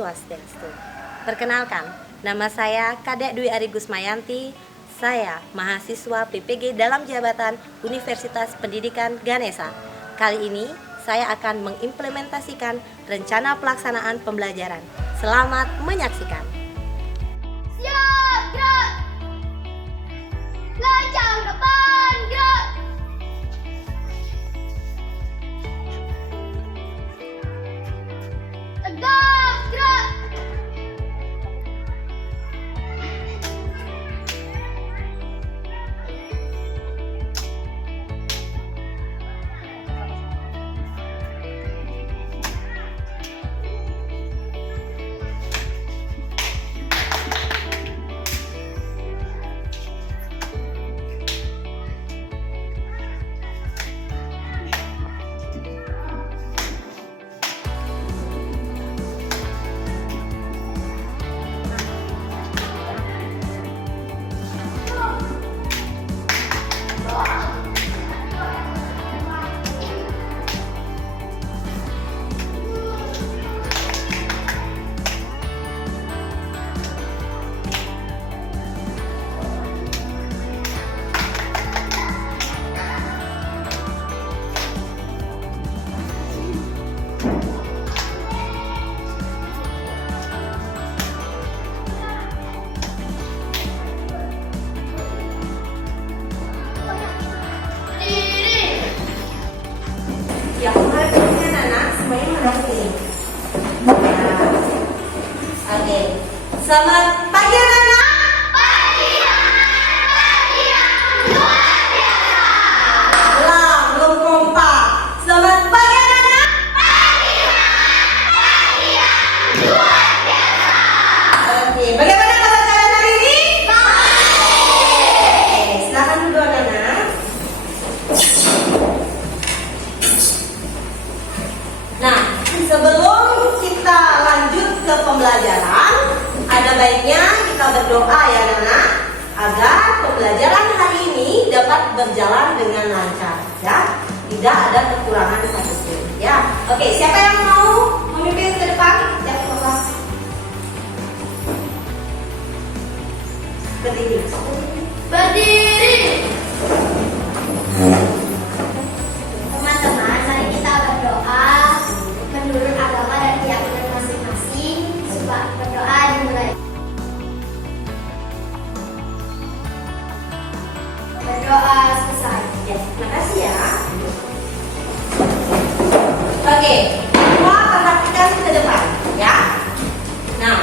Swastiastu. Perkenalkan, nama saya Kadek Dwi Ari Gusmayanti. Saya mahasiswa PPG dalam jabatan Universitas Pendidikan Ganesha. Kali ini saya akan mengimplementasikan rencana pelaksanaan pembelajaran. Selamat menyaksikan. Siap, gerak. Lancang depan, gerak. Tegak, gerak. Ya, kemarin anak semuanya menang sini. Oke. Selamat pagi anak-anak. Luar biasa. Belum kompak. Selamat pagi anak-anak. Luar biasa. Oke, bagaimana kabar kalian hari ini? Oke, silakan duduk anak-anak. Nah, sebelum kita lanjut ke pembelajaran, ada baiknya kita berdoa ya anak-anak, agar pembelajaran hari ini dapat berjalan dengan lancar, ya, tidak ada kekurangan satupun, ya. Oke, siapa yang mau memimpin ke depan? Ya, Bapak. Berdiri. Berdiri. Teman-teman, mari kita berdoa menurut agama dan keyakinan masing-masing. Berdoa dimulai. Berdoa selesai. Ya, terima kasih ya. Oke, semua perhatikan ke depan, ya. Nah,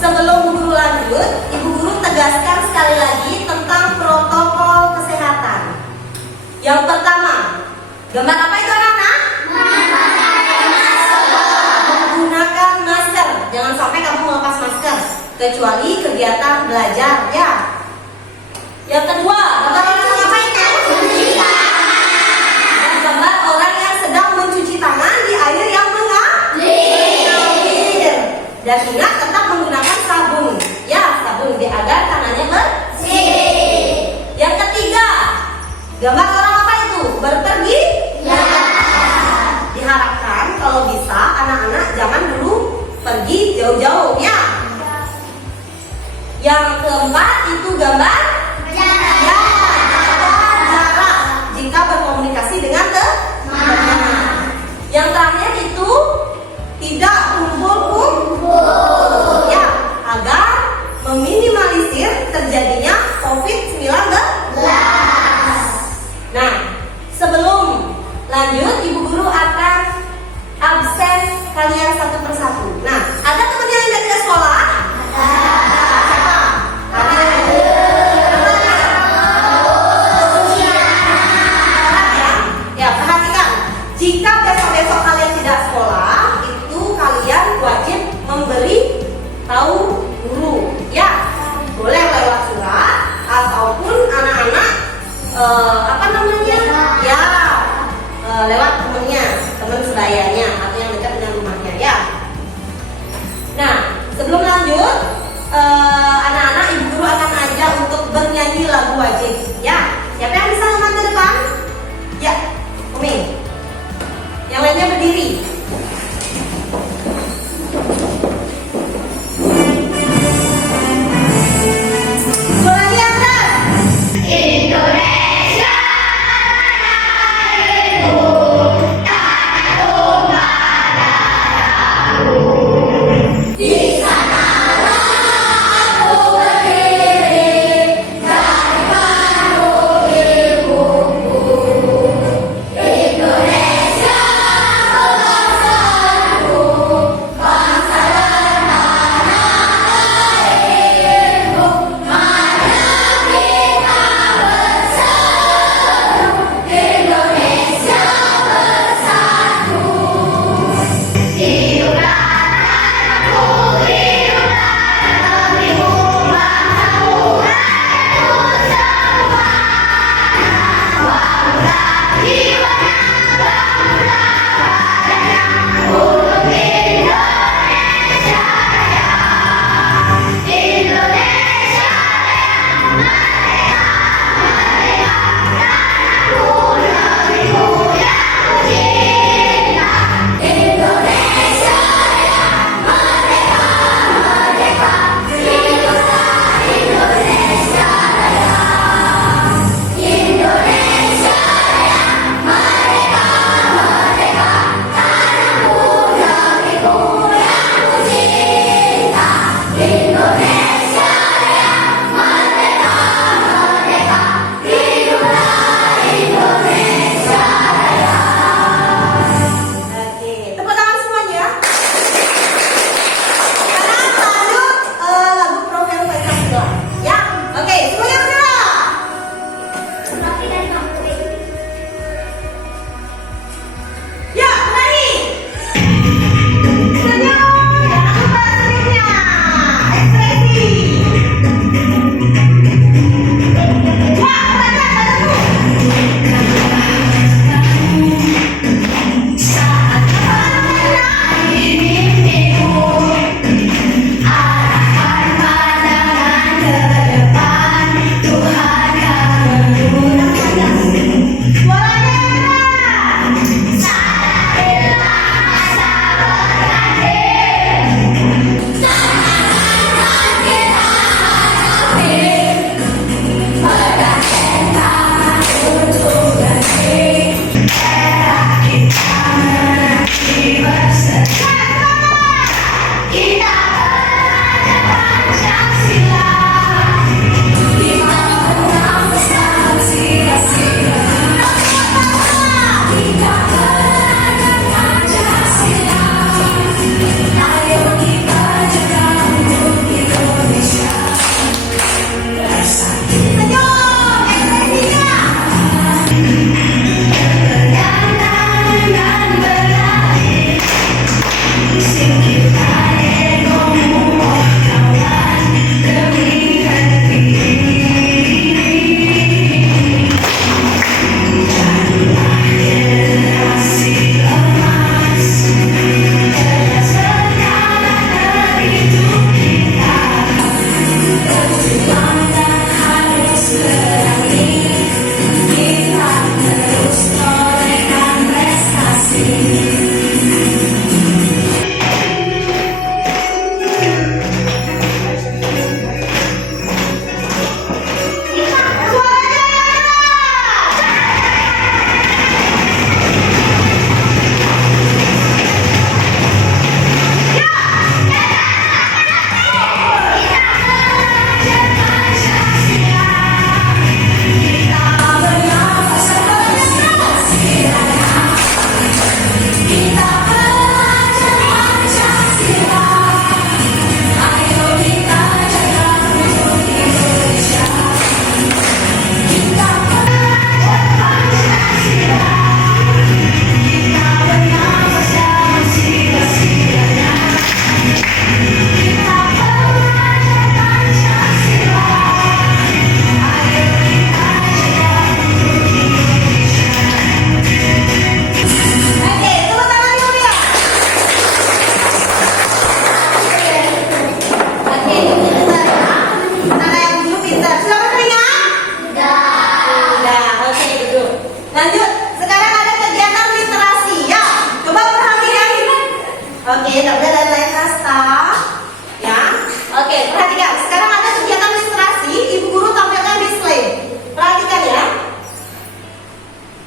sebelum guru lanjut, ibu guru tegaskan sekali lagi tentang protokol kesehatan. Yang pertama, gambar apa itu anak-anak? Menggunakan masker. Jangan sampai kamu melepas masker kecuali kegiatan belajar, ya. Yang kedua, gambar orang apa itu? Mencuci tangan. Gambar orang yang sedang mencuci tangan di air yang mengalir. Dan ingat tetap menggunakan sabun, ya, sabun agar tangannya bersih. Yang ketiga, gambar orang apa itu? Berpergi. Diharapkan kalau bisa anak-anak jangan dulu pergi jauh-jauh, ya. Yang keempat itu gambar jarak jika berkomunikasi dengan teman. Yang terakhir itu tidak kumpul-kumpul, ya, agar meminimalisir terjadinya COVID-19. Nah, sebelum lanjut, ibu guru akan absen kalian satu persatu. Nah, ada teman yang tidak sekolah? Ya, perhatikan. Jika besok-besok kalian tidak sekolah, itu kalian wajib memberi tahu guru, ya. Boleh lewat surat ataupun anak-anak ya, lewat teman sebayanya atau yang dekat dengan rumahnya, ya. Nah, sebelum lanjut, anak-anak ibu guru akan ajak untuk bernyanyi lagu wajib, ya. Siapa yang bisa ngomong ke depan? Ya, Umi. Yang lainnya berdiri.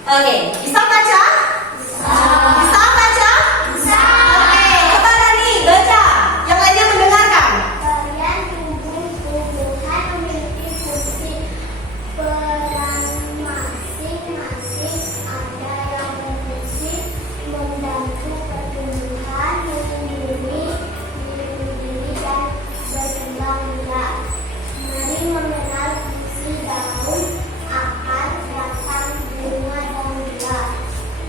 Oke, bisa baca? Bisa baca? Oke, coba Dani baca. Yang lainnya mendengarkan. Bagian tumbuhan memiliki fungsi peran masing-masing. Ada yang berfungsi membantu pertumbuhan, melindungi diri dan berkembang biak. Mari mengenal fungsi daun, akar, batang, bunga, dan buah.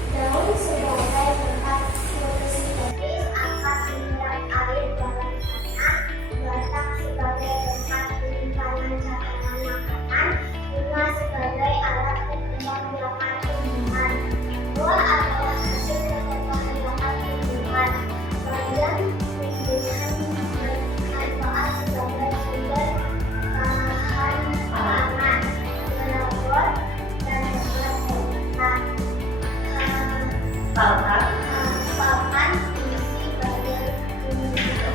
Daun sebagai tempat fotosintesis, akar menyerap air dalam tanah, batang sebagai tempat penyimpanan cadangan makanan, bunga sebagai alat perkembangbiakan tumbuhan. Buah adalah hasil perkembangbiakan tumbuhan. Bagian tumbuhan bermanfaat sebagai sumber bahan pangan, melabur, dan dapat bertahan. Papan fungsi bagian tumbuhan.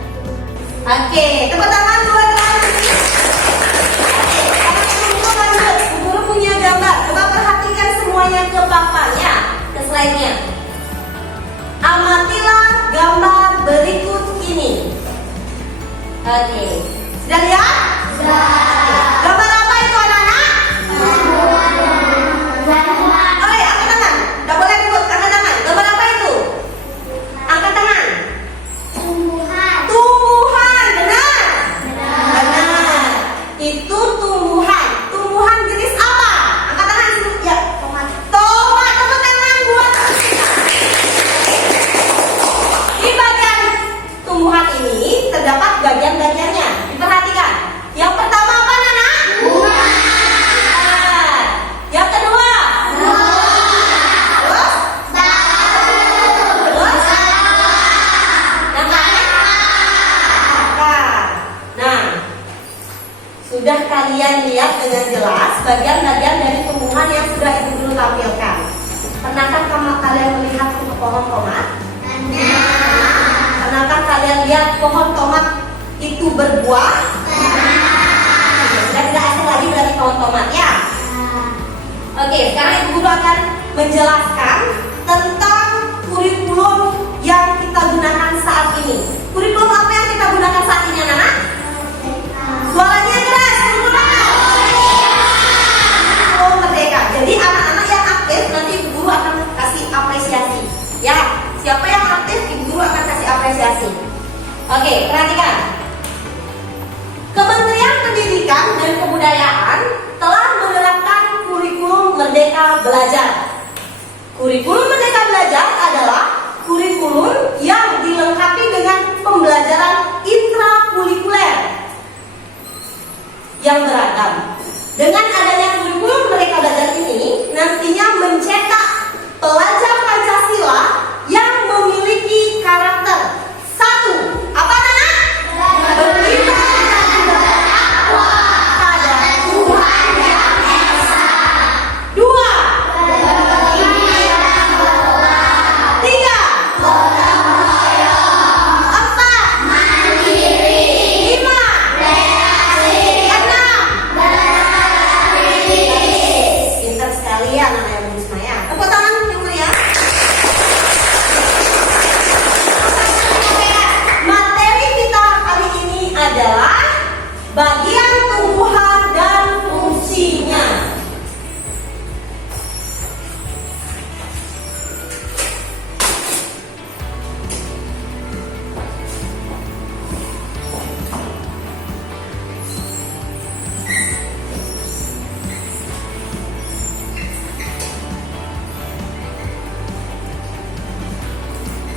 Oke, tepuk tangan buat Dani. Oke, sekarang lanjut. Guru punya gambar. Coba perhatikan semuanya ke papannya, ke slide-nya. Amatilah gambar berikut ini. Oke, sudah lihat? Gambar apa itu anak-anak? Oke, angkat tangan. Tidak boleh ribut, angkat tangan. Gambar apa itu? Angkat tangan. Tumbuhan. Tumbuhan, benar? Benar. Itu tumbuhan. Tumbuhan jenis apa? Angkat tangan dulu. Ya. Tomat. Tepuk tangan buat. Di bagian tumbuhan ini terdapat bagian-bagiannya. Diperhatikan. Yang pertama apa, Nana? Bunga. Yang kedua? Terus? Terus? Yang lain? Akar. Nah, sudah kalian lihat dengan jelas bagian-bagian dari tumbuhan yang sudah Ibu Guru tampilkan. Pernahkah kalian melihat pohon tomat? Pernahkah kalian lihat pohon tomat itu berbuah? Sudah tidak asing lagi berarti pohon tomat ya. Oke, sekarang Ibu Guru akan menjelaskan tentang kurikulum yang kita gunakan saat ini. Kurikulum apa yang kita gunakan saat ini, anak-anak? Suaranya keras, Ibu Guru. Kurikulum Merdeka. Jadi anak-anak yang aktif nanti Ibu Guru akan kasih apresiasi. Ya, siapa yang aktif Ibu Guru akan kasih apresiasi. Oke, perhatikan. Kementerian Pendidikan dan Kebudayaan telah menerapkan kurikulum Merdeka Belajar. Kurikulum Merdeka Belajar adalah kurikulum yang dilengkapi dengan pembelajaran intrakurikuler yang beragam. Dengan adanya kurikulum Merdeka Belajar ini nantinya mencetak pelajar Pancasila yang memiliki karakter. Satu, apa Nana? Beriman dan bertakwa pada Tuhan Yang Esa. Dua, tiga, empat, lima, enam. Pintar sekali ya anak yang Bisma ya. Tepuk tangan Ibu ya. Materi kita kali ini adalah bagian tumbuhan dan fungsinya.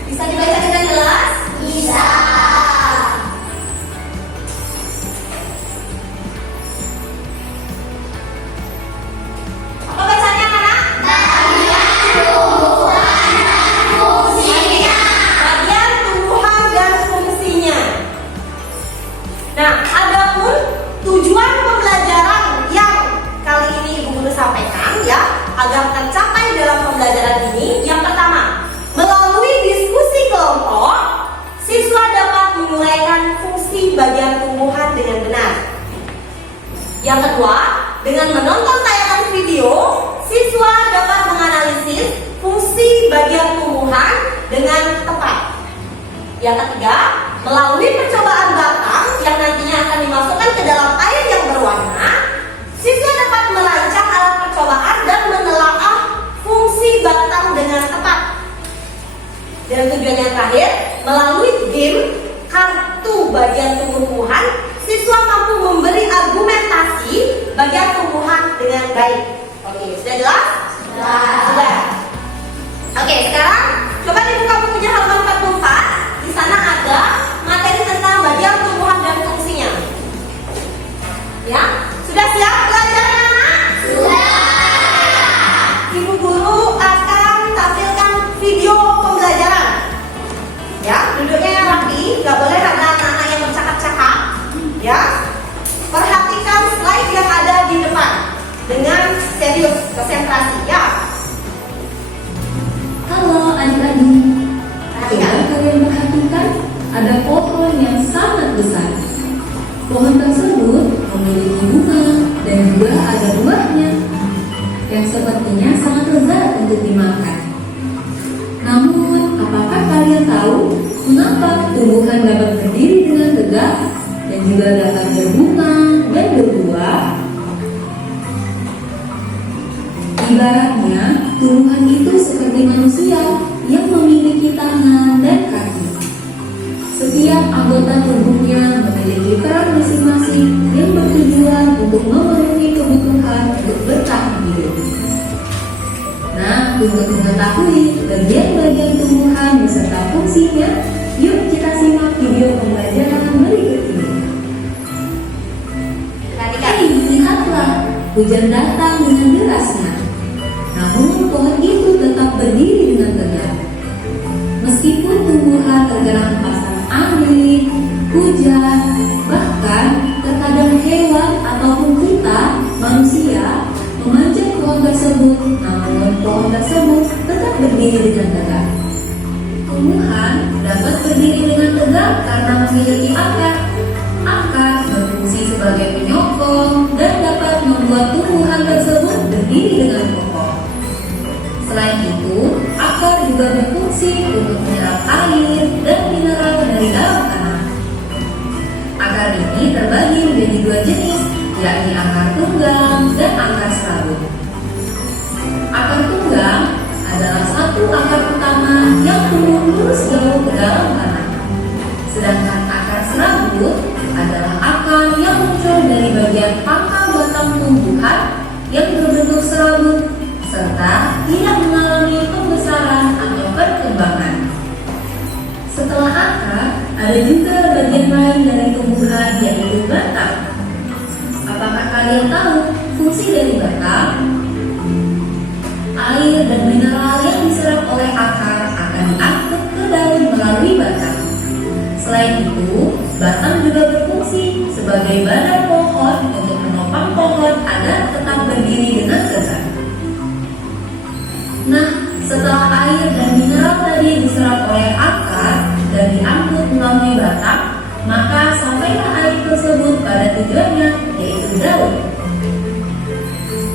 Bisa dibaca dengan jelas? Bisa. Yang ketiga, melalui percobaan batang yang nantinya akan dimasukkan ke dalam air yang berwarna, siswa dapat merancang alat percobaan dan menelaah fungsi batang dengan tepat. Dan tujuan yang terakhir, melalui game kartu bagian tumbuh-tumbuhan, siswa mampu memberi argumentasi bagian tumbuhan dengan baik. Oke, sudah jelas? Sudah. Oke, sekarang coba dibuka bukunya halaman 44. Di sana ada materi tentang bagian tumbuhan dan fungsinya. Ya, sudah siap belajar anak? Sudah. Ibu guru akan tampilkan video pembelajaran. Ya, duduknya yang rapi, nggak boleh ada anak-anak yang bercakap-cakap. Ya, perhatikan slide yang ada di depan dengan serius, konsentrasi. Ya. Halo adik-adik, coba kalian perhatikan ada pohon yang sangat besar. Pohon tersebut memiliki bunga dan juga ada buahnya yang sepertinya sangat lezat untuk dimakan. Namun, apakah kalian tahu mengapa tumbuhan dapat berdiri dengan tegak dan juga dapat berbunga dan berbuah? Ibaratnya, tumbuhan itu seperti manusia yang memiliki tangan dan kaki. Setiap anggota tubuhnya memiliki peran masing-masing yang bertujuan untuk memenuhi kebutuhan untuk bertahan hidup. Nah, untuk mengetahui bagian-bagian tumbuhan beserta fungsinya, yuk kita simak video pembelajaran berikut ini. Lihatlah, hujan datang dengan derasnya. Namun pohon itu tetap berdiri dengan tegak. Meskipun tumbuhan terkena hempasan angin, hujan, bahkan terkadang hewan ataupun kita, manusia, memanjat pohon tersebut, namun pohon tersebut tetap berdiri dengan tegak. Tumbuhan dapat berdiri dengan tegak karena memiliki akar. Akar berfungsi sebagai penyokong dan dapat membuat tumbuhan tersebut berdiri dengan kokoh. Selain itu, akar juga berfungsi untuk menyerap air dan mineral dari dalam tanah. Akar ini terbagi menjadi dua jenis, yakni akar tunggang dan akar serabut. Akar tunggang adalah satu akar utama yang tumbuh lurus jauh ke dalam tanah. Sedangkan akar serabut adalah akar yang muncul dari bagian pangkal batang tumbuhan yang berbentuk serabut serta tidak mengalami pembesaran atau perkembangan. Setelah akar, ada juga bagian lain dari tumbuhan yaitu batang. Apakah kalian tahu fungsi dari batang? Air dan mineral yang diserap oleh akar akan diangkut ke daun melalui batang. Selain itu, batang juga berfungsi sebagai badan pohon untuk menopang pohon agar tetap berdiri dengan tegak. Nah, setelah air dan mineral tadi diserap oleh akar dan diangkut melalui batang, maka sampailah air tersebut pada tujuannya, yaitu daun.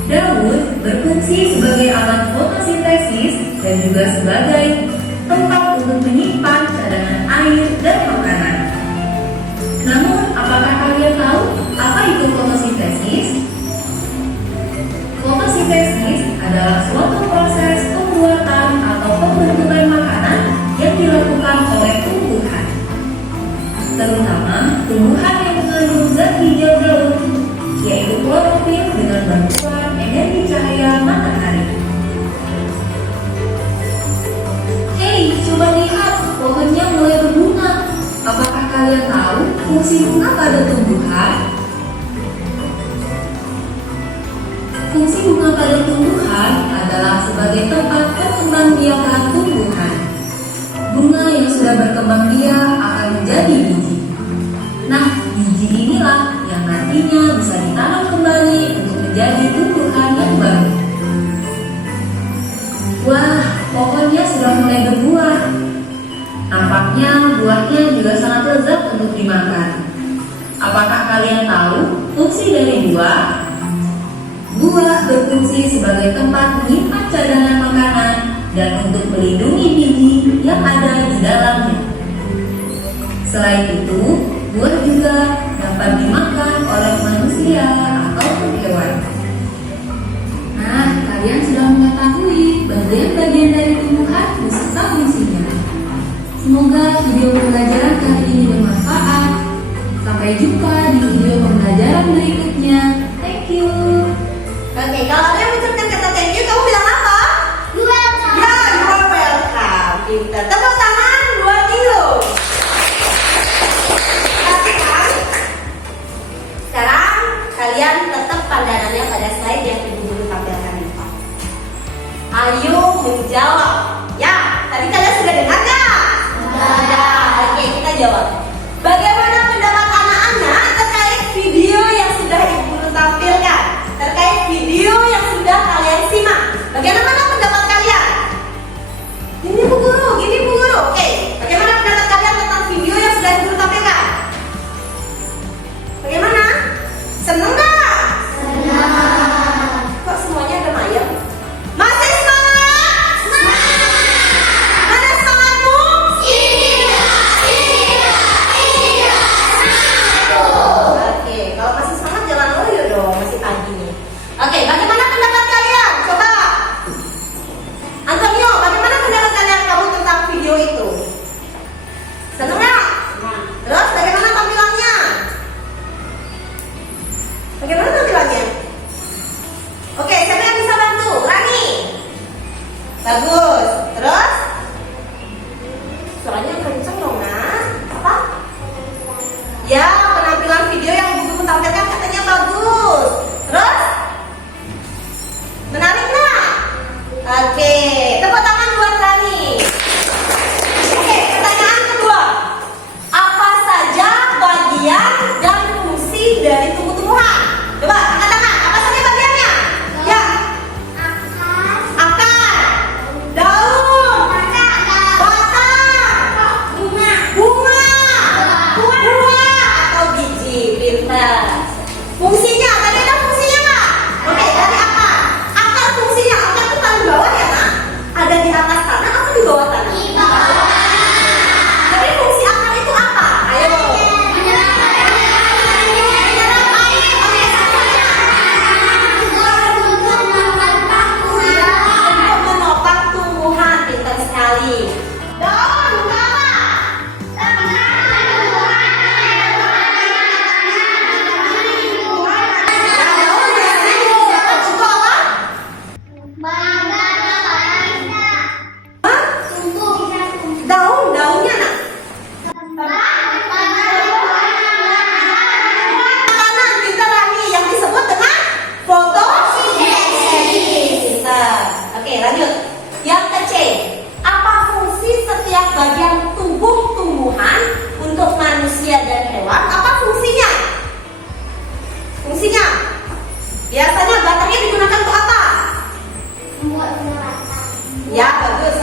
Daun berfungsi sebagai alat fotosintesis dan juga sebagai tempat untuk menyimpan cadangan air dan makanan. Namun, apakah kalian tahu apa itu fotosintesis? Fotosintesis adalah suatu proses pembuatan atau pembentukan makanan yang dilakukan oleh tumbuhan, terutama tumbuhan yang mengandung zat hijau daun, yaitu klorofil dengan bantuan energi cahaya matahari. Hei, coba lihat, pohonnya mulai berbunga. Apakah kalian tahu fungsi bunga pada tumbuhan? Fungsi bunga pada tumbuhan adalah sebagai tempat perkembangbiakan tumbuhan. Bunga yang sudah berkembang biak akan menjadi biji. Nah, biji inilah yang nantinya bisa ditanam kembali untuk menjadi tumbuhan yang baru. Wah, pohonnya sudah mulai berbuah. Nampaknya buahnya juga sangat lezat untuk dimakan. Apakah kalian tahu fungsi dari buah? Buah berfungsi sebagai tempat menyimpan cadangan makanan dan untuk melindungi biji yang ada di dalamnya. Selain itu, buah juga dapat dimakan oleh manusia ataupun hewan. Nah, kalian sudah mengetahui bagian-bagian dari tumbuhan beserta fungsinya. Semoga video pembelajaran kali ini bermanfaat. Sampai jumpa di video pembelajaran berikutnya. Thank you. Oke, kalau ada yang mengucapkan kata thank you, kamu bilang apa? You welcome. Ya, you are welcome. Pintar. Tepuk tangan buat Nilo. Perhatikan. Sekarang kalian tetap pandangannya pada slide yang ibu guru tampilkan di depan. Ayo menjawab. Ya, tadi kalian sudah dengar nggak? Sudah. Oke, kita jawab. Bagaimana pendapat anak-anak terkait video yang sudah ibu guru tampilkan? Terkait video yang sudah kalian simak. Bagaimana pendapat kalian? Gini Bu Guru, gini Bu Guru. Oke, bagaimana pendapat kalian tentang video yang sudah ibu guru tampilkan? Bagaimana? Seneng nggak? Senang. Kok semuanya ada mayem? Masih semangat? Mana semangatmu? Oke, kalau masih semangat jangan loyo dong, masih pagi nih. Oke, bagaimana pendapat kalian? Coba. Antonio, bagaimana pendapat kalian kamu tentang video itu? Seneng nggak? Terus bagaimana tampilannya? Bagaimana tampilannya? Oke, siapa yang bisa bantu? Rani. Bagus. Terus? Suaranya kenceng dong, Nak. Apa? Ya, penampilan video yang ibu guru tampilkan katanya bagus. Terus? Menarik nggak? Oke, tepuk tangan buat Rani. Oke, pertanyaan kedua. Apa saja bagian dan fungsi dari tumbuh-tumbuhan? Coba angkat tangan. Apa saja bagiannya? Ya, akar, daun, batang, bunga, buah atau biji. Pintar. Fungsinya, tadi ada fungsinya nggak? Oke, dari akar. Akar fungsinya, akar itu paling bawah ya, Nak? Ada di atas tanah atau di bawah tanah? Jadi fungsi akar itu apa? Ayo. Menyerap air. Untuk menopang tumbuhan. Pintar sekali. Daun, apa? Daun biasanya digunakan untuk apa? Hah? Daunnya, Nak. Makanan pintar lagi yang disebut dengan fotosintesis. Oke, lanjut. Yang ke-C. Apa fungsi setiap bagian tubuh tumbuhan untuk manusia dan hewan? Apa fungsinya? Fungsinya? Biasanya batangnya digunakan untuk apa? Ya, bagus.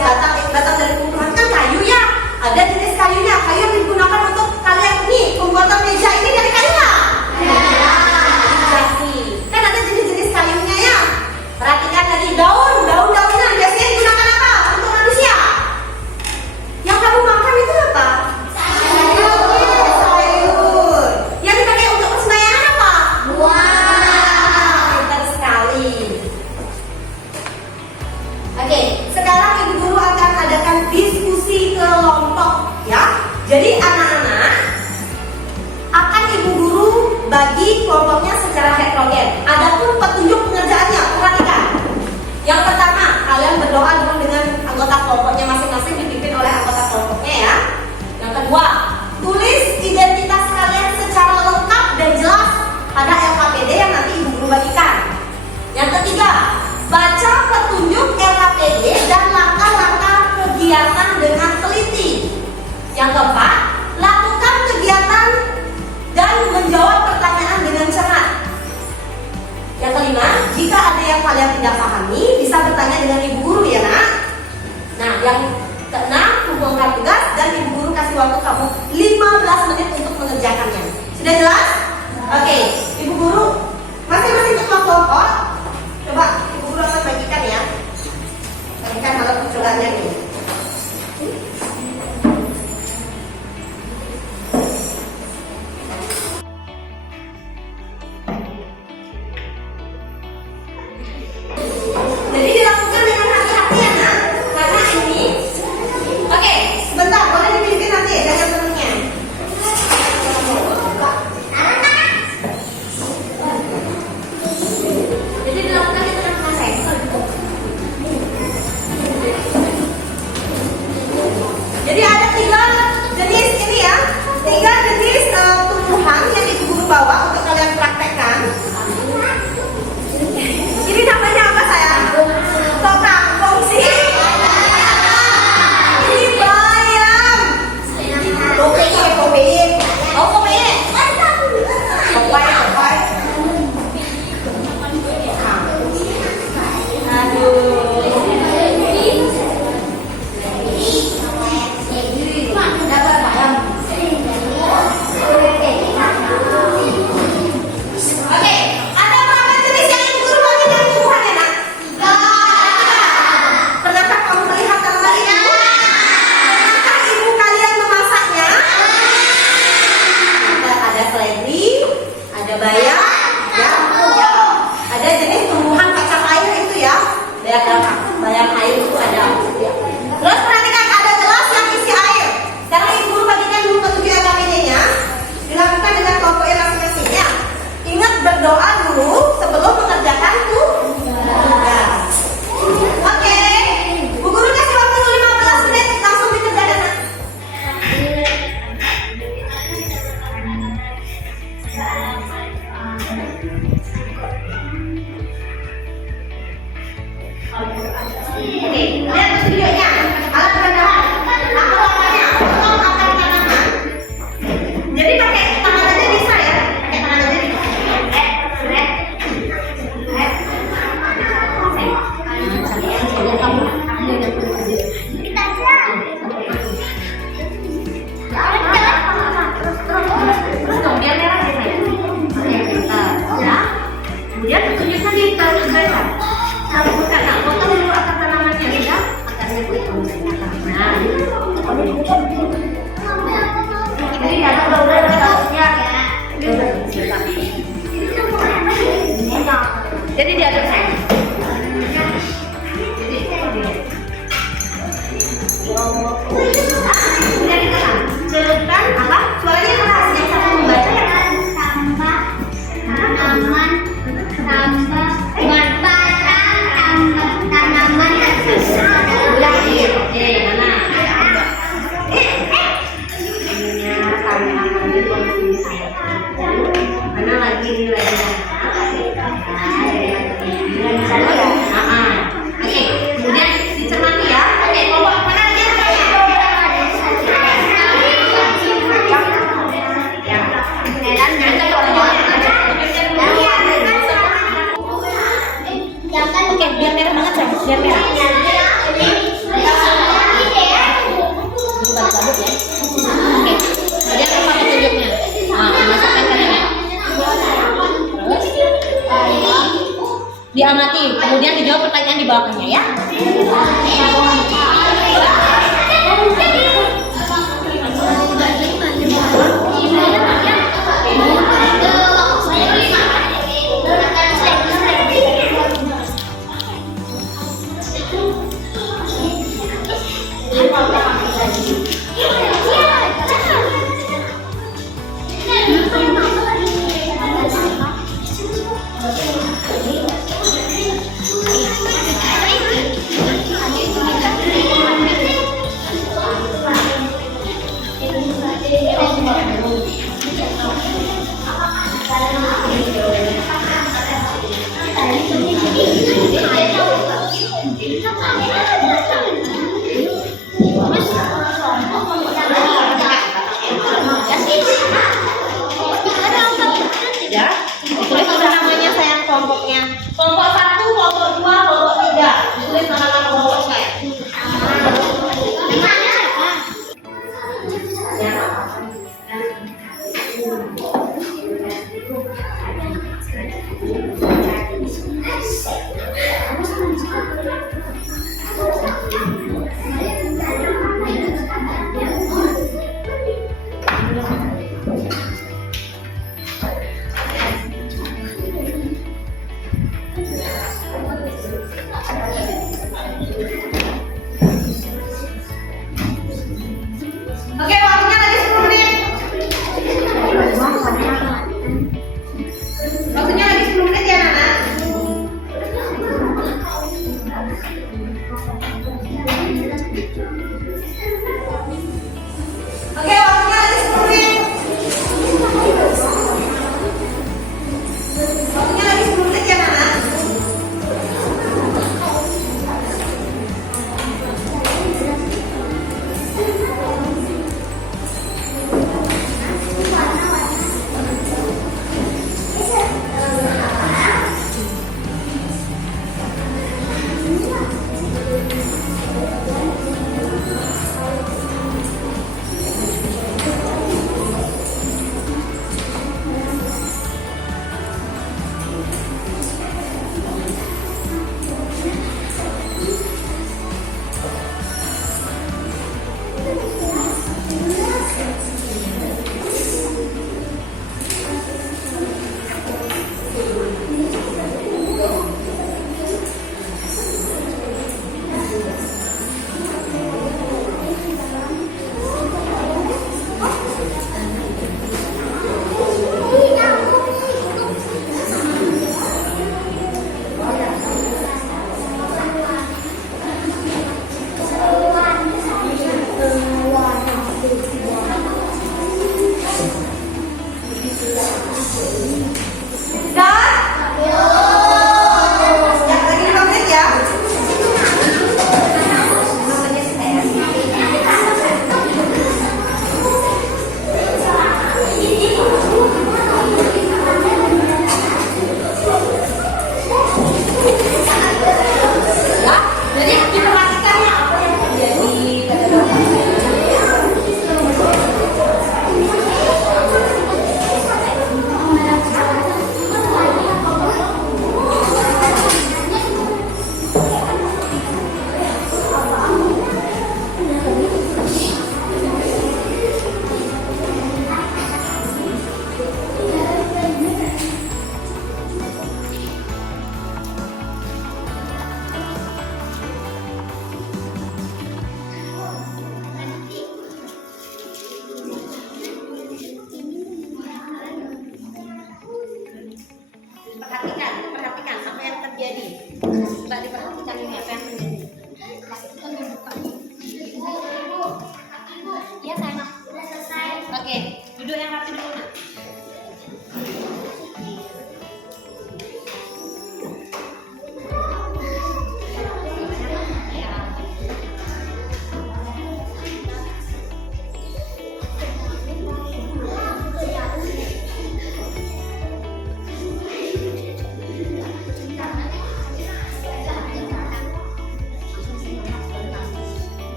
Batang dari tumbuhan kan kayu ya. Ada jenis kayunya. Kayu yang digunakan untuk kalian nih pembuatan meja ini dari kayu nggak? Jati. Kan ada jenis-jenis kayunya ya. Perhatikan tadi daun-daunan biasanya digunakan apa? Untuk manusia. Yang kamu makan itu apa? Sayur. Yang dipakai untuk persembahyangan apa? Pintar sekali. Oke, sekarang ibu guru akan adakan diskusi kelompok ya. Jadi anak-anak akan ibu guru bagi kelompoknya secara heterogen. Adapun petunjuk pengerjaannya, perhatikan. Yang pertama, kalian berdoa dulu dengan anggota kelompoknya masing-masing dipimpin oleh anggota kelompoknya ya. Yang kedua, tulis identitas kalian secara lengkap dan jelas pada LKPD yang nanti ibu guru bagikan. Yang ketiga, baca petunjuk LKPD dan langkah-langkah kegiatan dengan teliti. Yang keempat, lakukan kegiatan dan menjawab pertanyaan dengan cermat. Yang kelima, jika ada yang kalian tidak pahami, bisa bertanya dengan ibu guru ya, Nak. Nah, yang keenam, kumpulkan tugas dan ibu guru kasih waktu kamu 15 menit untuk mengerjakannya. Sudah jelas? Oke, ibu guru masing-masing ketua kelompok. Coba ibu guru akan bagikan ya. Bagikan alat percobaannya nih. bayang air itu ada. Terus perhatikan ada gelas yang isi air. Sekarang ibu guru bagikan dulu petunjuk AKBD-nya. Dilakukan dengan kelompok masing-masing ya. Ingat berdoa dulu sebelum mengerjakan tugas. Oke, Bu Guru kasih waktu 15 menit langsung dikerjakan. Oke, lihat videonya. Alat perendahan. Apa namanya? Apa tanaman? Jadi pakai tangan aja bisa ya. Pakai tangan aja bisa. Terus dong biar merah ya saya. Oke, ya. Kemudian tunjukkan di baca. Campurkan, nah, potong dulu akar tanamannya ya. Akarnya potong. Nah, ini ada daunnya ya. Jadi diaduk saya. Kemudian ditekan. Celupkan apa? Suaranya keras. Yang satu membaca ya. Mana lagi nilainya? Oke, kemudian dicermati ya. Oke, kelompok mana lagi namanya? Oke, biar merah banget ya, biar merah. Oke, kemudian apa petunjuknya? Masukkan ke nenek. Terus diamati, kemudian dijawab pertanyaan di bawahnya ya. Ya, ditulis udah namanya sayang kelompoknya. Kelompok 1, kelompok 2, kelompok 3. Ditulis nama-nama kelompok saya. Ya.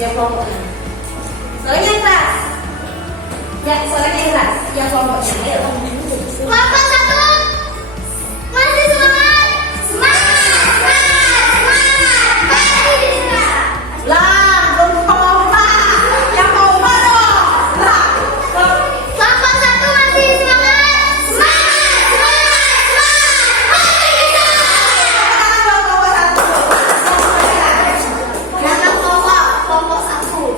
Yang kelompoknya. Suaranya yang keras. Ya, suaranya yang keras. Yang kelompoknya. Ayo. Kelompok 1 masih semangat. Lah, belum kompak. Yang kompak dong. Lah. Kelompok 1 masih semangat. Nama kelompok 1.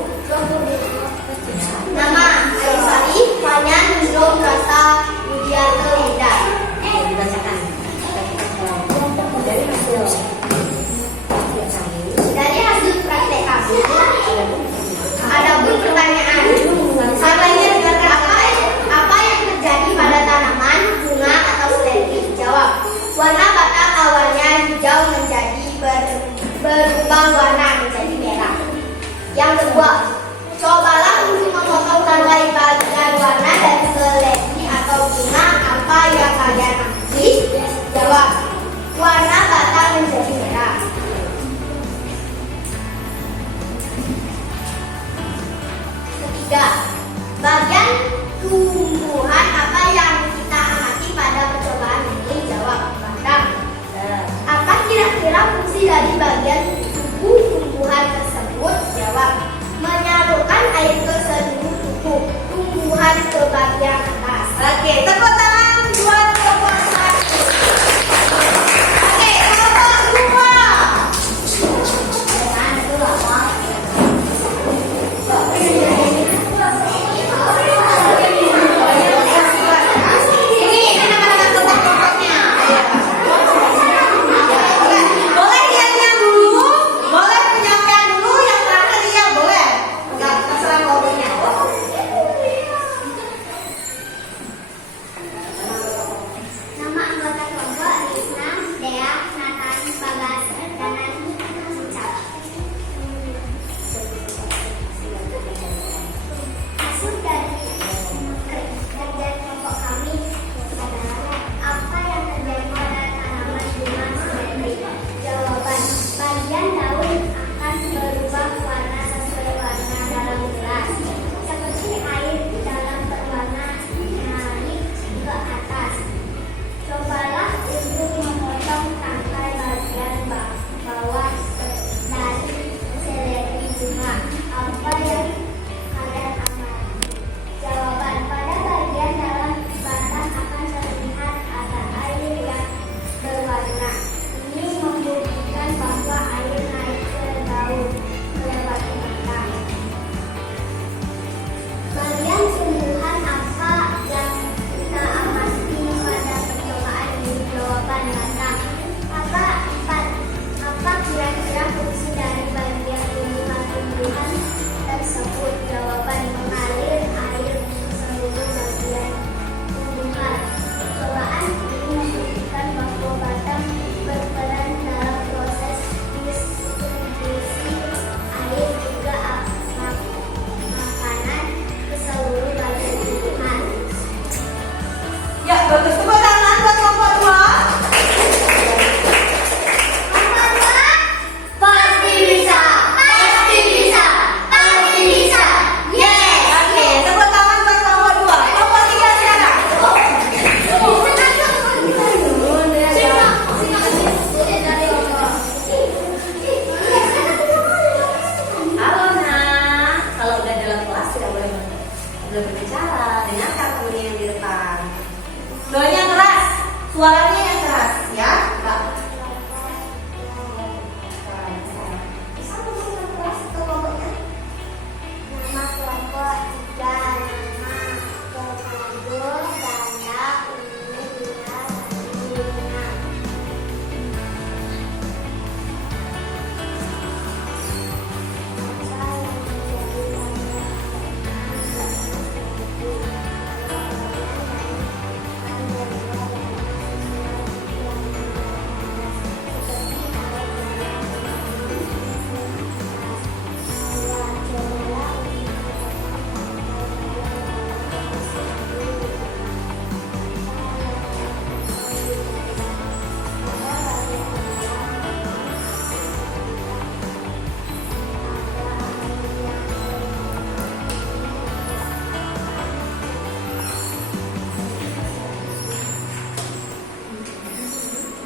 Nama Aisari, Fanyan, Nurul, Rasa, Widianto, Linda.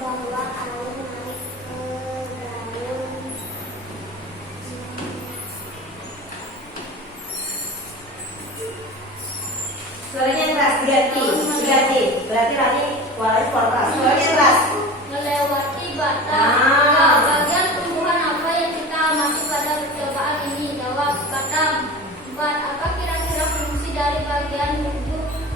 bahwa air naik ke daun. Suaranya yang keras, diganti. Berarti Rani suaranya suara keras. Suaranya yang keras. Melewati batas. Bagian tumbuhan apa yang kita amati pada percobaan ini? Jawab batang. 4. Apa kira-kira fungsi dari bagian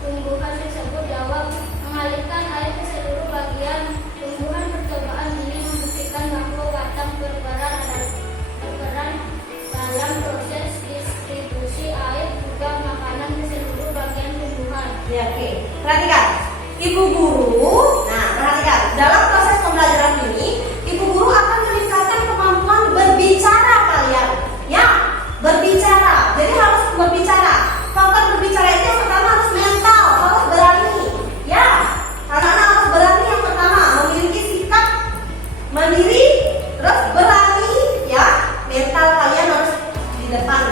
tumbuhan tersebut? Jawab mengalirkan air ke seluruh bagian tumbuhan. Percobaan ini membuktikan bahwa batang berperan dalam proses distribusi air juga makanan ke seluruh bagian tumbuhan. Ya, oke. Perhatikan. Ibu guru, perhatikan. Dalam proses pembelajaran ini, ibu guru akan meningkatkan kemampuan berbicara kalian. Ya, berbicara. Jadi harus berbicara. Kemampuan berbicara itu yang pertama harus mental, harus berani. Ya, anak-anak harus berani yang pertama, memiliki sikap mandiri, terus berani. Ya, mental kalian harus di depan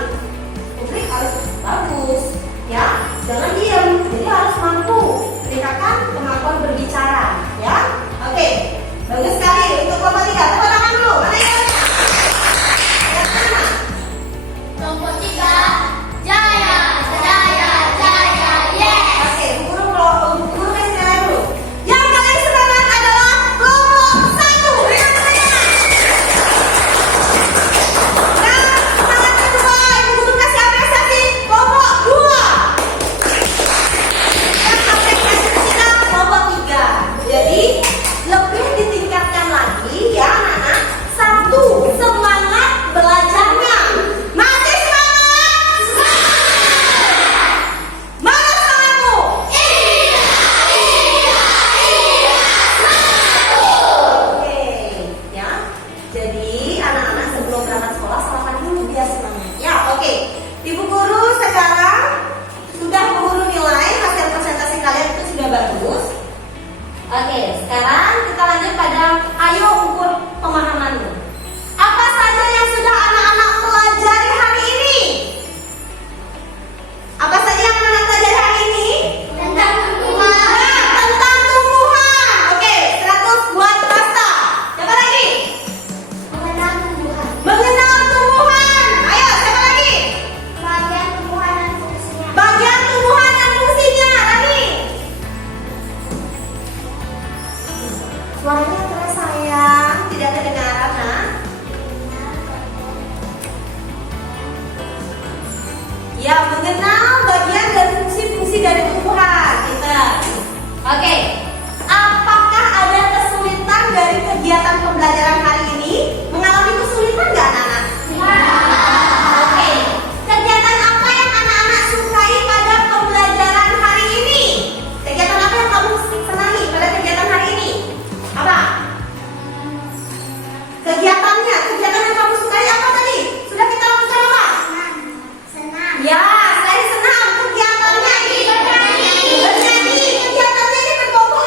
publik harus bagus. Ya, jangan diam. Jadi harus mampu meningkatkan kemampuan berbicara. Ya, oke. Bagus sekali untuk kelompok 3. Tepuk tangan dulu. Mana yang lainnya? Yang mana? Kelompok 3, Jaya, Jaya, Jaya, yes. Oke, Bu Guru kasih nilai dulu. Yang paling semangat adalah kelompok 1. Berikan tepuk tangan. Nah, semangat kedua, Ibu Guru kasih apresiasi kelompok 2. Yang apresiasi kita kelompok 3. Jadi lebih ditingkatkan lagi ya anak-anak. 1. Semangat belajarnya. Masih semangat? Mana semangatmu? Oke, ya. Jadi anak-anak sebelum berangkat sekolah sarapan dulu biar semangat. Ya, oke. Ibu guru sekarang sudah Bu Guru nilai hasil presentasi kalian itu sudah bagus. Oke, sekarang kita lanjut pada ayo ukur pemahamanmu. Apa saja yang sudah anak-anak pelajari hari ini? Apa saja yang anak pelajari hari ini? Tentang tumbuhan. Tentang tumbuhan. Oke, 100 buat Rasta. Siapa lagi? Mengenal tumbuhan. Mengenal tumbuhan. Ayo, siapa lagi? Bagian tumbuhan dan fungsinya. Bagian tumbuhan dan fungsinya. Rani. Suaranya keras sayang, tidak kedengaran, nah. Ya, mengenal bagian dan fungsi-fungsi dari tumbuhan. Kita. Oke. Apakah ada kesulitan dari kegiatan pembelajaran hari ini? Mengalami kesulitan nggak anak-anak? Oke. Kegiatan apa yang anak-anak sukai pada pembelajaran hari ini? Kegiatan apa yang kamu senangi pada kegiatan hari ini? Apa? Kegiatan yang kamu sukai apa tadi? Sudah kita lakukan apa? Senang. Ya, saya senang kegiatannya ini. Bernyanyi. Kegiatannya ini berkumpul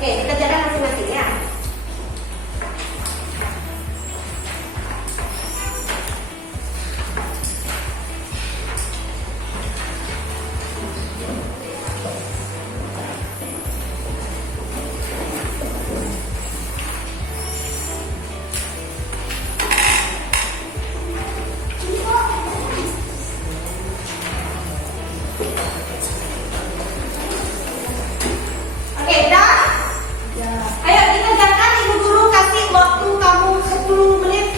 Oke, dikerjakan masing-masing ya. Oke, dah? Ayo dikerjakan, Ibu Guru kasih waktu kamu 10 menit.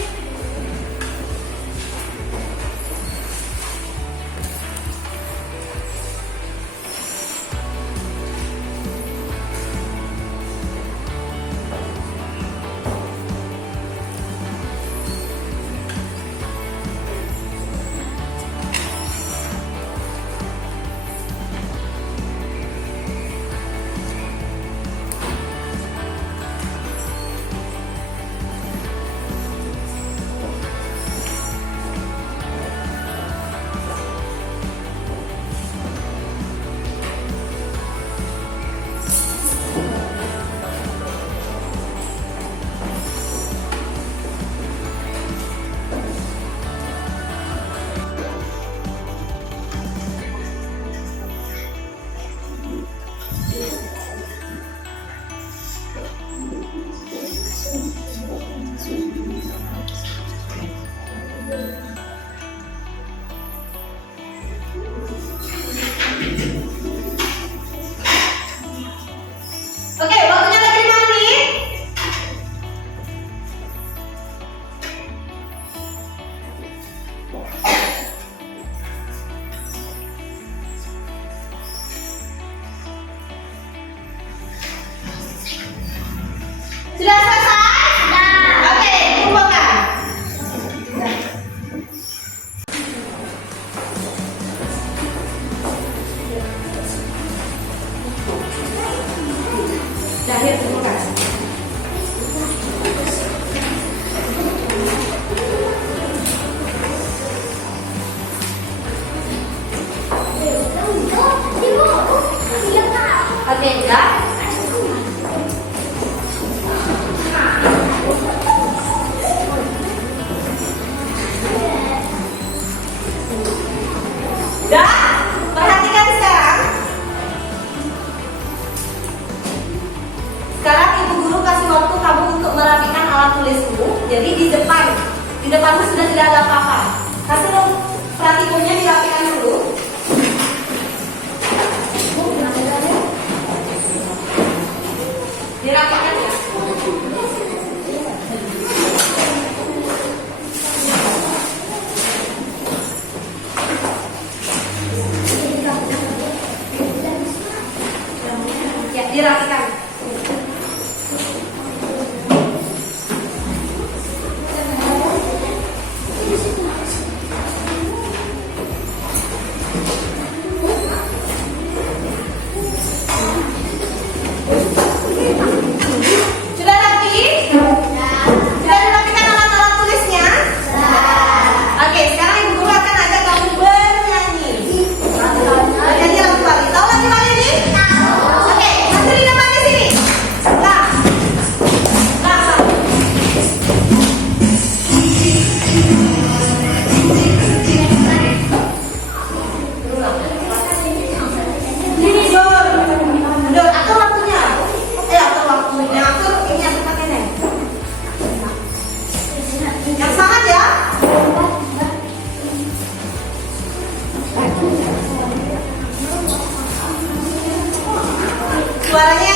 Oke, waktunya lagi 5 menit. Sudah selesai? Sudah. Oke, kumpulkan. Akhir kumpulkan. Oke, udah. Udah, perhatikan sekarang. Sekarang Ibu Guru kasih waktu kamu untuk merapikan alat tulismu. Jadi di depanmu sudah tidak ada apa-apa. Kasih dong praktikumnya dirapikan dulu. Dirapikan ya. Ya, dirapikan. Sudah rapi? Sudah dirapikan alat-alat tulisnya? Oke, sekarang Ibu Guru akan ajak kamu bernyanyi. Bernyanyi lagu Bali. Tahu lagu Bali ini? Oke, masuk di depan di sini. Lah. Mundur, atur waktunya. Atur waktunya. Atur ini aku pakai nih. Yang sangat ya. Suaranya